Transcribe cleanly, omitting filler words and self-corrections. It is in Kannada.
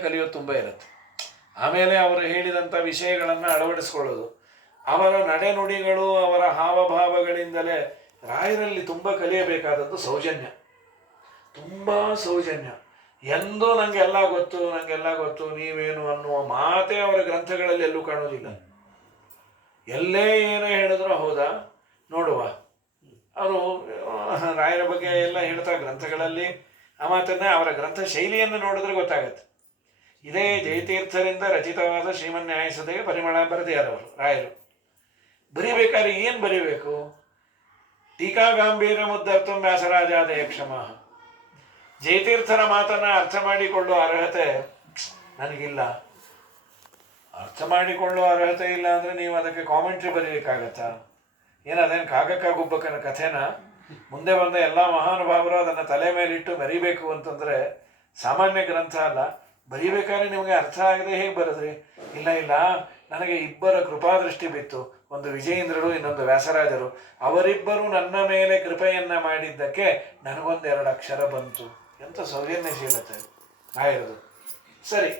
ಕಲಿಯೋದು ತುಂಬ ಇರುತ್ತೆ. ಆಮೇಲೆ ಅವರು ಹೇಳಿದಂಥ ವಿಷಯಗಳನ್ನು ಅಳವಡಿಸ್ಕೊಳ್ಳೋದು, ಅವರ ನಡೆನುಡಿಗಳು, ಅವರ ಹಾವಭಾವಗಳಿಂದಲೇ ರಾಯರಲ್ಲಿ ತುಂಬ ಕಲಿಯಬೇಕಾದದ್ದು ಸೌಜನ್ಯ, ತುಂಬ ಸೌಜನ್ಯ. ಎಂದೂ ನನಗೆಲ್ಲ ಗೊತ್ತು, ನನಗೆಲ್ಲ ಗೊತ್ತು, ನೀವೇನು ಅನ್ನುವ ಮಾತೇ ಅವರ ಗ್ರಂಥಗಳಲ್ಲಿ ಎಲ್ಲೂ ಕಾಣೋದಿಲ್ಲ. ಎಲ್ಲೇ ಏನೇ ಹೇಳಿದ್ರು ಹೌದಾ ನೋಡುವ, ಅವರು ರಾಯರ ಬಗ್ಗೆ ಎಲ್ಲ ಹೇಳ್ತಾ ಗ್ರಂಥಗಳಲ್ಲಿ ಆ ಮಾತನ್ನೇ, ಅವರ ಗ್ರಂಥ ಶೈಲಿಯನ್ನು ನೋಡಿದ್ರೆ ಗೊತ್ತಾಗತ್ತೆ. ಇದೇ ಜಯತೀರ್ಥರಿಂದ ರಚಿತವಾದ ಶ್ರೀಮನ್ಯಾಯಸದೆಗೆ ಪರಿಮಳ ಬರೆದಿಯಾರವರು ರಾಯರು. ಬರಿಬೇಕಾದ್ರೆ ಏನು ಬರಿಬೇಕು? ಟೀಕಾಗಾಂಭೀರ್ಯ ಮುದ್ದರ್ಥಂ ವ್ಯಾಸರಾಜಾದಯ ಕ್ಷಮಃ. ಜಯತೀರ್ಥರ ಮಾತನ್ನ ಅರ್ಥ ಮಾಡಿಕೊಳ್ಳುವ ಅರ್ಹತೆ ನನಗಿಲ್ಲ. ಅರ್ಥ ಮಾಡಿಕೊಳ್ಳುವ ಅರ್ಹತೆ ಇಲ್ಲ ಅಂದರೆ ನೀವು ಅದಕ್ಕೆ ಕಾಮೆಂಟ್ರಿ ಬರೀಲಿಕ್ಕಾಗತ್ತಾ? ಏನದೇನು ಕಾಗಕ್ಕ ಗುಬ್ಬಕ್ಕನ ಕಥೆನ ಮುಂದೆ ಬಂದ ಎಲ್ಲ ಮಹಾನುಭಾವರು ಅದನ್ನು ತಲೆ ಮೇಲಿಟ್ಟು ಬರೀಬೇಕು ಅಂತಂದರೆ ಸಾಮಾನ್ಯ ಗ್ರಂಥ ಅಲ್ಲ. ಬರೀಬೇಕಾದ್ರೆ ನಿಮಗೆ ಅರ್ಥ ಆಗದೆ ಹೇಗೆ ಬರೆದ್ರಿ? ಇಲ್ಲ ಇಲ್ಲ, ನನಗೆ ಇಬ್ಬರ ಕೃಪಾದೃಷ್ಟಿ ಬಿತ್ತು, ಒಂದು ವಿಜಯೇಂದ್ರರು, ಇನ್ನೊಂದು ವ್ಯಾಸರಾಜರು. ಅವರಿಬ್ಬರು ನನ್ನ ಮೇಲೆ ಕೃಪೆಯನ್ನು ಮಾಡಿದ್ದಕ್ಕೆ ನನಗೊಂದೆರಡು ಅಕ್ಷರ ಬಂತು. ಎಂಥ ಸೌಜನ್ಯಶೀಲತೆ ರಾಯರದು. ಸರಿ,